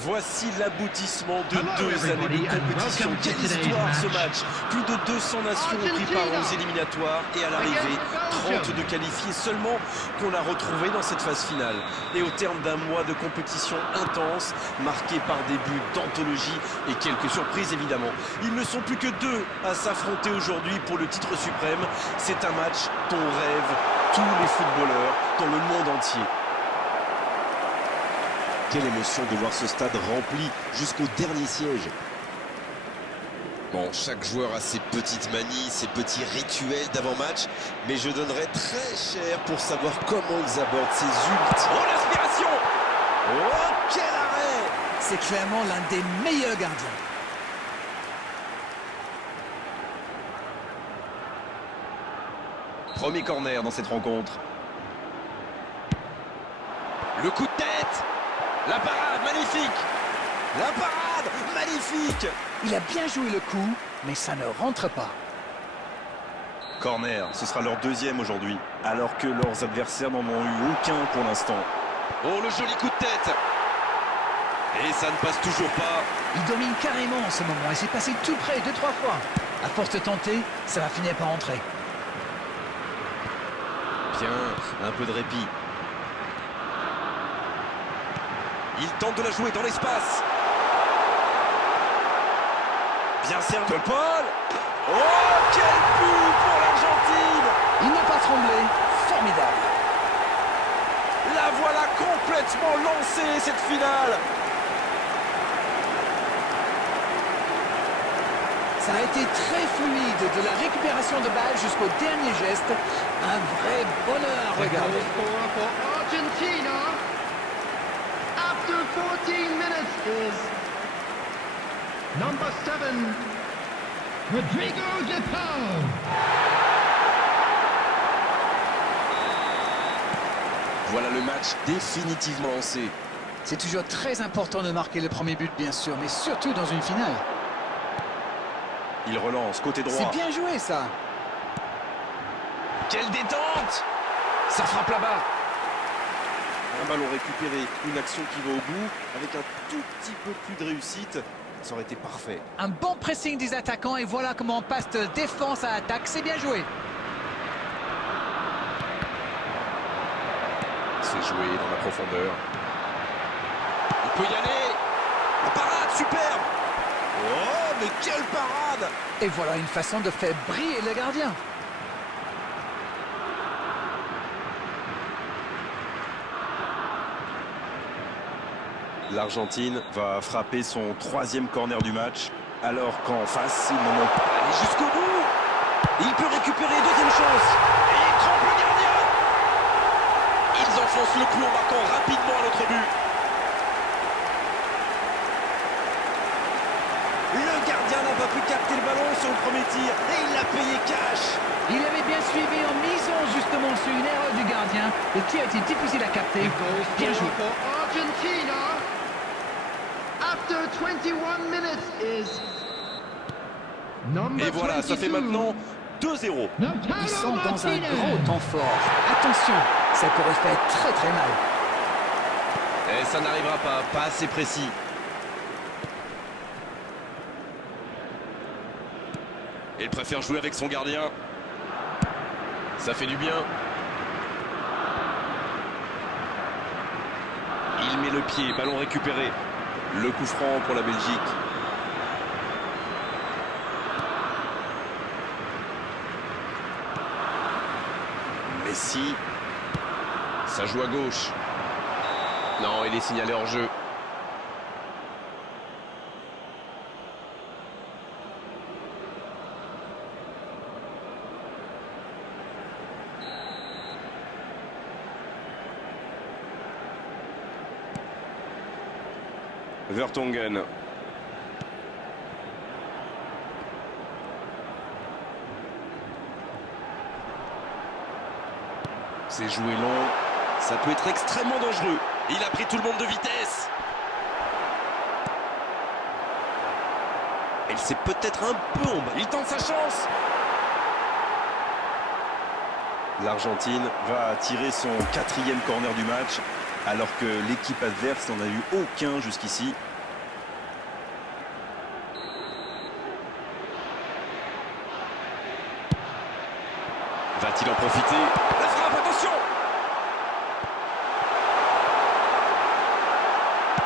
Voici l'aboutissement de 2 années de compétition. Quelle histoire ce match! Plus de 200 nations ont pris part aux éliminatoires et à l'arrivée, 30 de qualifiés seulement qu'on a retrouvés dans cette phase finale. Et au terme d'un mois de compétition intense, marqué par des buts d'anthologie et quelques surprises évidemment. Ils ne sont plus que 2 à s'affronter aujourd'hui pour le titre suprême. C'est un match dont rêvent tous les footballeurs dans le monde entier. Quelle émotion de voir ce stade rempli jusqu'au dernier siège. Bon, chaque joueur a ses petites manies, ses petits rituels d'avant-match, mais je donnerais très cher pour savoir comment ils abordent ces ultimes. Oh, l'aspiration! Oh, quel arrêt! C'est clairement l'un des meilleurs gardiens. Premier corner dans cette rencontre. Le coup de tête! La parade, magnifique! La parade, magnifique! Il a bien joué le coup, mais ça ne rentre pas. Corner, ce sera leur 2e aujourd'hui, alors que leurs adversaires n'en ont eu aucun pour l'instant. Oh, le joli coup de tête! Et ça ne passe toujours pas. Il domine carrément en ce moment et c'est passé tout près 2-3 fois. À force de tenter, ça va finir par entrer. Bien, un peu de répit. Il tente de la jouer dans l'espace. Bien servi de Paul. Oh, quel but pour l'Argentine! Il n'a pas tremblé. Formidable. La voilà complètement lancée, cette finale. Ça a été très fluide, de la récupération de balle jusqu'au dernier geste. Un vrai bonheur à regarder. Argentina, after 14 minutes, is number 7, Rodrigo de Paul. Voilà le match définitivement lancé. C'est toujours très important de marquer le premier but, bien sûr, mais surtout dans une finale. Il relance, côté droit. C'est bien joué, ça. Quelle détente! Ça frappe là-bas. Un ballon récupéré, une action qui va au bout, avec un tout petit peu plus de réussite, ça aurait été parfait. Un bon pressing des attaquants et voilà comment on passe de défense à attaque. C'est bien joué. C'est joué dans la profondeur. Il peut y aller. La parade, superbe. Oh, mais quelle parade! Et voilà une façon de faire briller le gardien. L'Argentine va frapper son 3e corner du match, alors qu'en face, ils n'en ont pas allé jusqu'au bout. Il peut récupérer, 2e chance. Et il trompe le gardien. Ils enfoncent le clou en marquant rapidement à l'autre but. Le gardien n'a pas pu capter le ballon sur le premier tir et il l'a payé cash. Il avait bien suivi en misant justement sur une erreur du gardien. Le tir était difficile à capter. Bien joué. For Argentina, after 21 minutes, is number Et voilà, ça fait 22, maintenant 2-0. Ils sont dans un gros temps fort. Attention, ça pourrait faire très très mal. Et ça n'arrivera pas assez précis. Il préfère jouer avec son gardien. Ça fait du bien. Il met le pied, ballon récupéré. Le coup franc pour la Belgique. Messi. Ça joue à gauche. Non, il est signalé hors jeu. Vertonghen. C'est joué long. Ça peut être extrêmement dangereux. Il a pris tout le monde de vitesse. Il s'est peut-être un peu en bas. Il tente sa chance. L'Argentine va tirer son 4e corner du match, alors que l'équipe adverse n'en a eu aucun jusqu'ici. Va-t-il en profiter? La frappe, attention!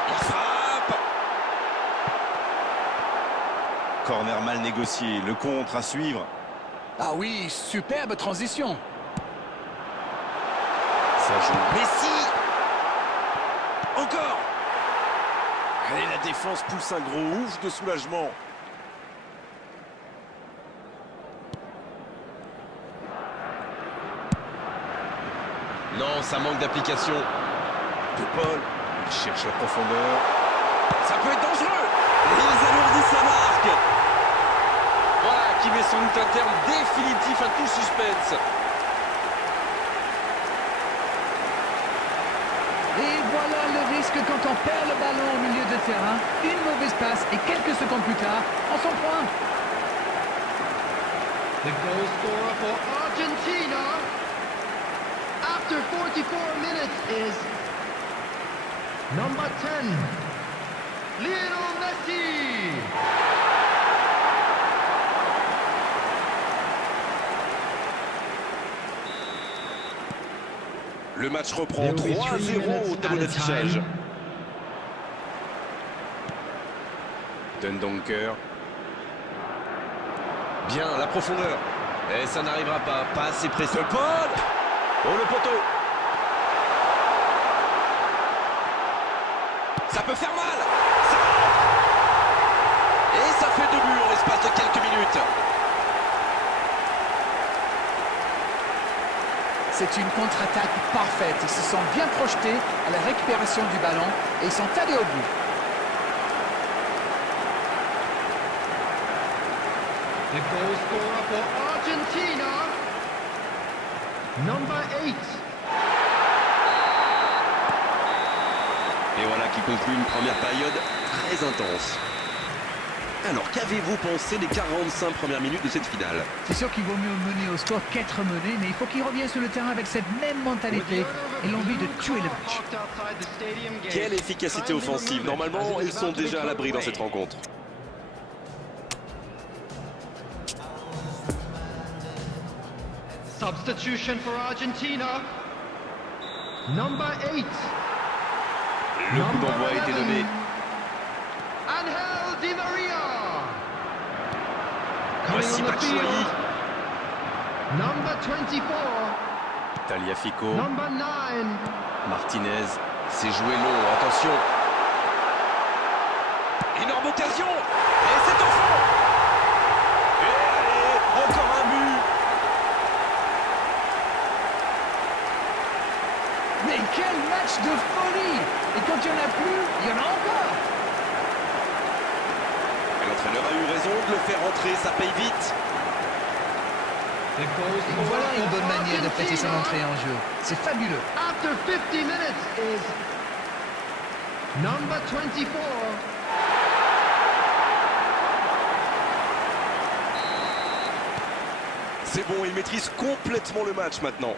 Il frappe! Corner mal négocié, le contre à suivre. Ah oui, superbe transition. Ça joue. Messi! Encore! Allez, la défense pousse un gros ouf de soulagement. Non, ça manque d'application. De Paul, il cherche la profondeur. Ça peut être dangereux. Et ils alourdissent la marque. Voilà qui met sans doute un terme définitif à tout suspense. Et voilà le risque quand on perd le ballon au milieu de terrain. Une mauvaise passe et quelques secondes plus tard, on s'en prend. The goal scorer for Argentina after 44 minutes is number 10, Lionel Messi. Le match reprend 3-0 au tableau d'affichage. Dendoncker. Bien, la profondeur. Et ça n'arrivera pas. Pas assez précieux. Paul! Oh, le poteau! Ça peut faire mal! Ça... Et ça fait 2 buts en l'espace de quelques minutes. C'est une contre-attaque parfaite. Ils se sont bien projetés à la récupération du ballon et ils sont allés au bout. The goal scorer for Argentina, number 8. Et voilà qui conclut une première période très intense. Alors, qu'avez-vous pensé des 45 premières minutes de cette finale? C'est sûr qu'il vaut mieux mener au score qu'être mené, mais il faut qu'ils reviennent sur le terrain avec cette même mentalité et l'envie de tuer le match. Quelle efficacité offensive! Normalement, ils sont déjà à l'abri dans cette rencontre. Substitution for Argentina, number 8. Le coup d'envoi a été donné. Angel Di Maria. Voici Coming on the Batshuayi. field, number 24, Taliafico. number 9. Martinez. C'est joué long, attention. Énorme occasion. Et c'est au fond. Et allez, encore un but. Mais quel match de folie! Et quand il n'y en a plus, il y en a encore! Et l'entraîneur a eu raison de le faire rentrer, ça paye vite. The goal Et scorer voilà une for bonne manière de fêter son Argentina entrée en jeu. C'est fabuleux. after 50 minutes is number 24, C'est bon, il maîtrise complètement le match maintenant.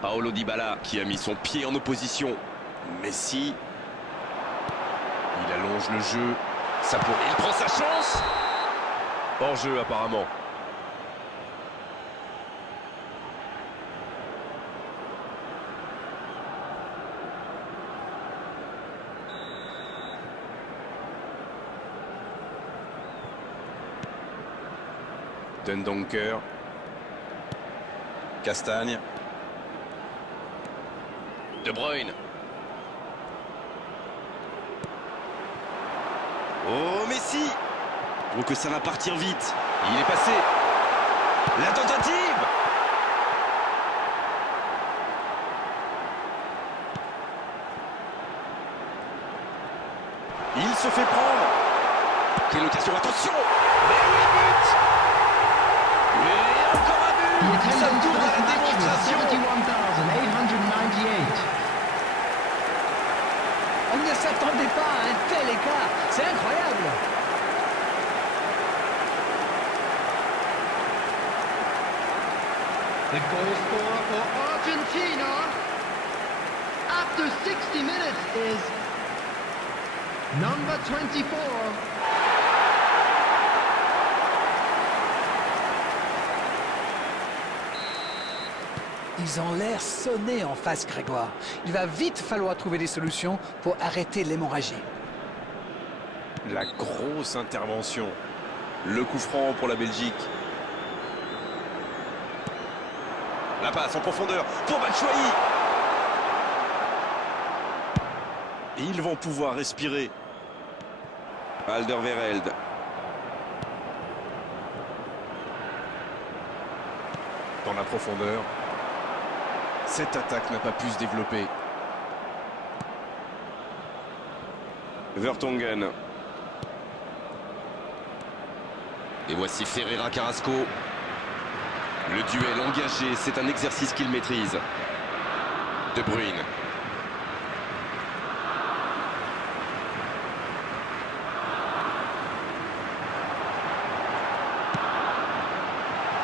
Paolo Dybala qui a mis son pied en opposition. Messi. Il allonge le jeu. Ça pourrait... Il prend sa chance. Hors jeu apparemment. Dendoncker. Castagne. De Bruyne. Oh, Messi! Oh, que ça va partir vite. Il est passé. La tentative! Il se fait prendre. Quelle occasion, attention! Mais oui, but! Et encore un The but! Ça attendance for tourne à this la match was démonstration. 71,898. On ne s'attendait pas à un tel écart. C'est incroyable. The goal scorer for Argentina after 60 minutes is number 24, Ils ont l'air sonnés en face, Grégoire. Il va vite falloir trouver des solutions pour arrêter l'hémorragie. La grosse intervention. Le coup franc pour la Belgique. La passe en profondeur pour Batshuayi. Et ils vont pouvoir respirer. Alderweireld. Dans la profondeur. Cette attaque n'a pas pu se développer. Vertonghen. Et voici Ferreira Carrasco. Le duel engagé, c'est un exercice qu'il maîtrise. De Bruyne.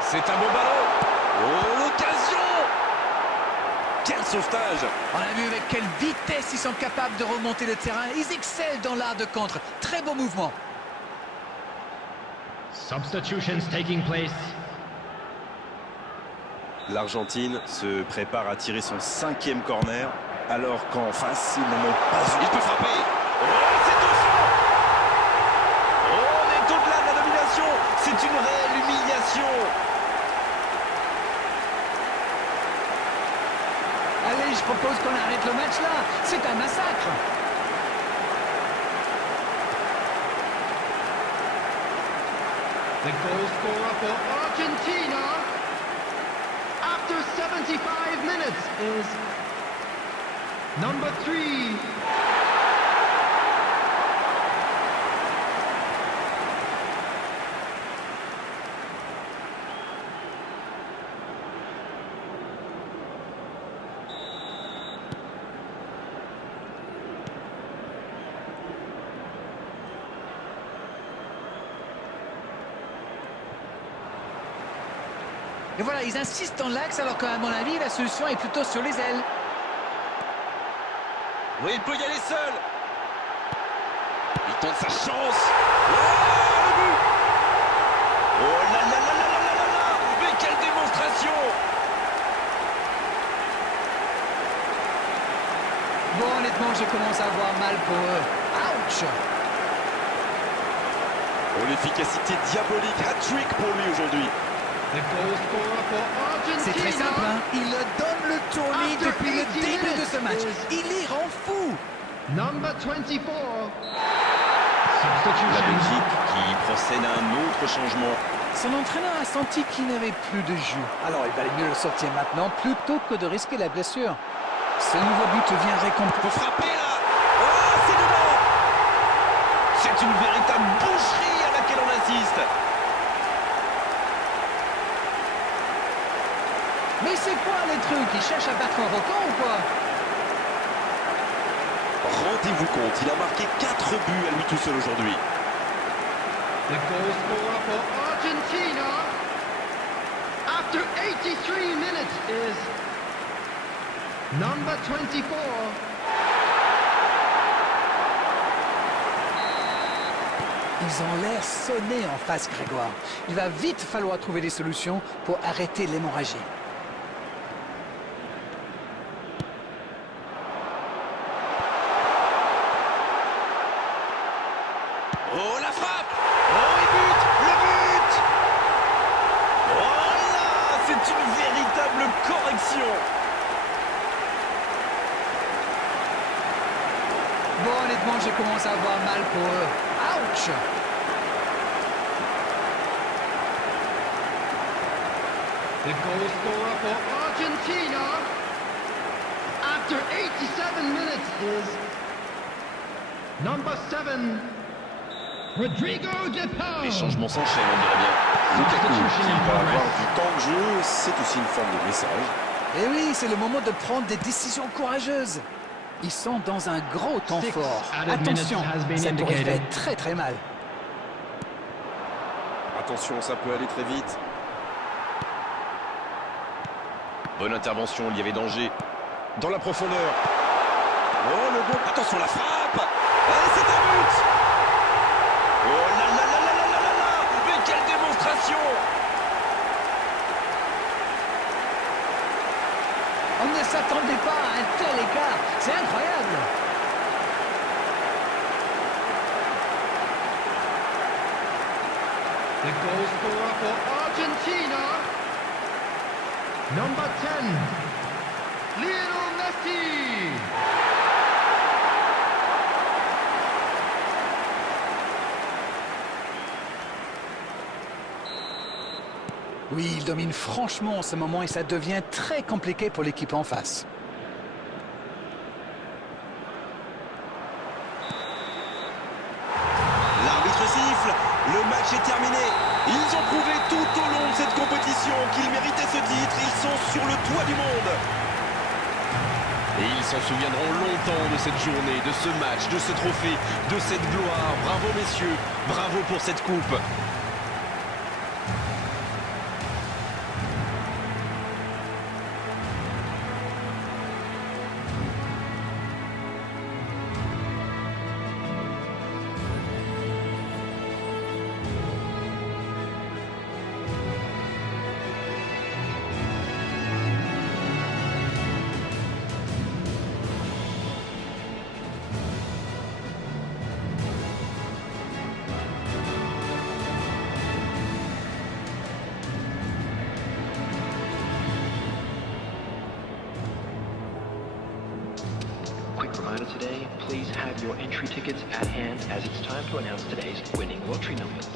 C'est un beau ballon. Oh, l'occasion! Quel sauvetage! On a vu avec quelle vitesse ils sont capables de remonter le terrain. Ils excellent dans l'art de contre. Très beau mouvement. Substitutions taking place. L'Argentine se prépare à tirer son 5e corner, alors qu'en face, ils n'en ont pas eu. Il peut frapper. Oh, c'est au fond. Oh, on est au-delà de la domination. C'est une réelle humiliation. Allez, je propose qu'on arrête le match là. C'est un massacre. The goal scorer for Argentina after 75 minutes is number 3. Et voilà, ils insistent dans l'axe alors qu'à mon avis, la solution est plutôt sur les ailes. Oui, il peut y aller seul. Il tente sa chance. Oh, le but. Oh là là là là là là là là. Mais quelle démonstration. Bon, honnêtement, je commence à avoir mal pour eux. Ouch! Oh, l'efficacité diabolique. Hat-trick pour lui aujourd'hui. The goal scorer for Argentina. C'est très simple, hein? Il donne le tournis After depuis le 80 début de ce match. minutes. Il les rend fous. Number 24. La Substitutions. Belgique qui procède à un autre changement. Son entraîneur a senti qu'il n'avait plus de jus. Alors il valait mieux le sortir maintenant plutôt que de risquer la blessure. Ce nouveau but vient récompenser. Faut frapper là. Oh, c'est dedans. C'est une véritable boucherie à laquelle on assiste. Mais c'est quoi les trucs? Il cherche à battre un record ou quoi? Rendez-vous compte, il a marqué 4 buts à lui tout seul aujourd'hui. The goal scorer for Argentina after 83 minutes is number 24. Ils ont l'air sonnés en face, Grégoire. Il va vite falloir trouver des solutions pour arrêter l'hémorragie. Oh, la frappe. Oh, il bute. Le but. Oh là, c'est une véritable correction. Bon, honnêtement, je commence à avoir mal pour eux. Ouch! The goal scorer for Argentina after 87 minutes is number 7. Rodrigo de Paul. Les changements s'enchaînent, on dirait bien. Lukaku, qui va avoir du temps de jeu, c'est aussi une forme de message. Et oui, c'est le moment de prendre des décisions courageuses. Ils sont dans un gros temps Six fort. added Attention, minutes has been ça pourrait indicated. faire très très mal. Attention, ça peut aller très vite. Bonne intervention, il y avait danger. Dans la profondeur. Oh, le bon. Attention, la frappe. Et c'est un but. Oh là là là là là là là là. Mais quelle démonstration. On ne s'attendait pas à un tel écart. C'est incroyable. The goal scorer for Argentina, Number 10. Lionel Messi. Oui, il domine franchement en ce moment et ça devient très compliqué pour l'équipe en face. L'arbitre siffle, le match est terminé. Ils ont prouvé tout au long de cette compétition qu'ils méritaient ce titre. Ils sont sur le toit du monde. Et ils s'en souviendront longtemps de cette journée, de ce match, de ce trophée, de cette gloire. Bravo messieurs, bravo pour cette coupe. Quick reminder today, please have your entry tickets at hand as it's time to announce today's winning lottery numbers.